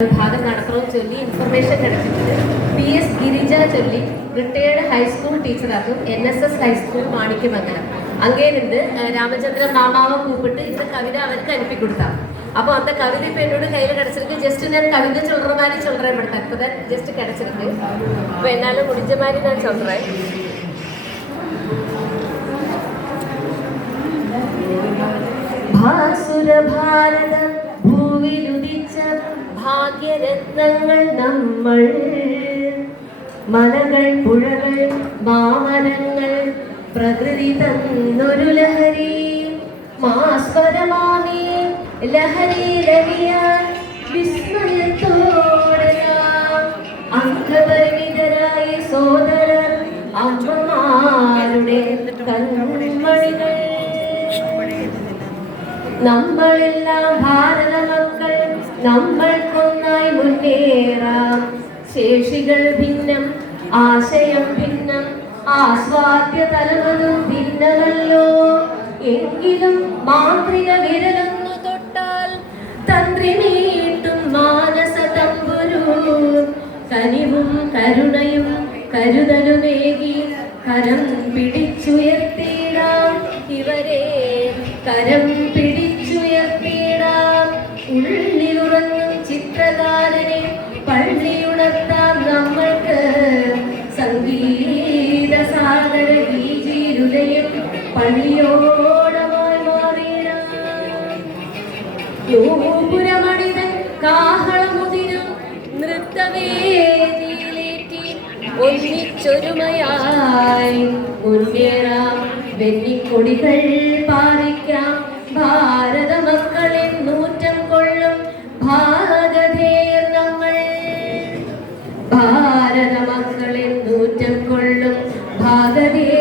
ഭാഗം നടത്തണമെന്ന് ചൊല്ലി ഇൻഫർമേഷൻ കിടച്ചിട്ടുണ്ട്. PS ഗിരിജ ചൊല്ലി റിട്ടയേർഡ് ഹൈസ്കൂൾ ടീച്ചറാക്കും NSS ഹൈസ്കൂൾ മാണിക്യമംഗലം അങ്ങേരുണ്ട് രാമചന്ദ്രൻ മാമാവ കൂപ്പിട്ട് இந்த കവിത അവർക്ക് അനുപ്പി കൊടുത്താ. அப்போ அந்த கவிதை இப்போ என்னோட கையில் கிடச்சிருக்கு. ஜஸ்ட் நான் கவிதை சொல்கிற மாதிரி சொல்கிறேன். பட் அப்போதான் ஜஸ்ட் கிடச்சிருக்கு. இப்போ என்னால் முடிஞ்ச மாதிரி நான் சொல்கிறேன். ഭാസുര ഭാരത ഭൂവിലുദിച്ച ഭാഗ്യരത്നങ്ങൾ നമ്മൾ, മലകൾ പുഴകൾ മാമരങ്ങൾ പ്രകൃതി തന്നൊരു ലഹരി, മാസ്വരമാമി ലഹരി രവിയാൻ വിസ്മയത്തോടെ അംഗപരിമിതരായ സോദരർ അമ്മമാരുടെ കൺമണികൾ, നമ്മളെല്ലാം ഭാരത മക്കൾ, നമ്മൾക്കൊന്നായി മുന്നേറാം. ശേഷികൾ ഭിന്നം, ആശയം ഭിന്നം, ആസ്വാദ്യ തലമതും ഭിന്നമല്ലോ. എങ്കിലും മാന്ത്രിക വിരലൊന്നു തൊട്ടാൽ തന്ത്രി നീട്ടും മാനസ തമ്പുരു, കനിവും കരുണയും കരുതലുമേകി കരം പിടിച്ചുയർത്തിയിടാം ഇവരെ, കരം പിടിച്ചുയർത്തിയിടാം. ഉള്ളിലുറങ്ങും ചിത്രകാരനെ പള്ളിയുണർത്താം നമ്മൾക്ക്, സംഗീത സാഗര ഗീതിരുലയും പള്ളിയോടമായി മാറിയിടാം. യോപുരമണിതൻ കാഹളമുതിരും നൃത്തവേദിയിലേറ്റി ഒന്നിച്ചൊരുമയായി മുന്നേറാം. വെന്നിക്കൊടികൾ പാറിക്കാം ഭാരത മക്കളെ നൂറ്റം കൊള്ളും ഭാഗധേയർ നമ്മൾ, ഭാരത മക്കളെ നൂറ്റം കൊള്ളും ഭാഗധേയർ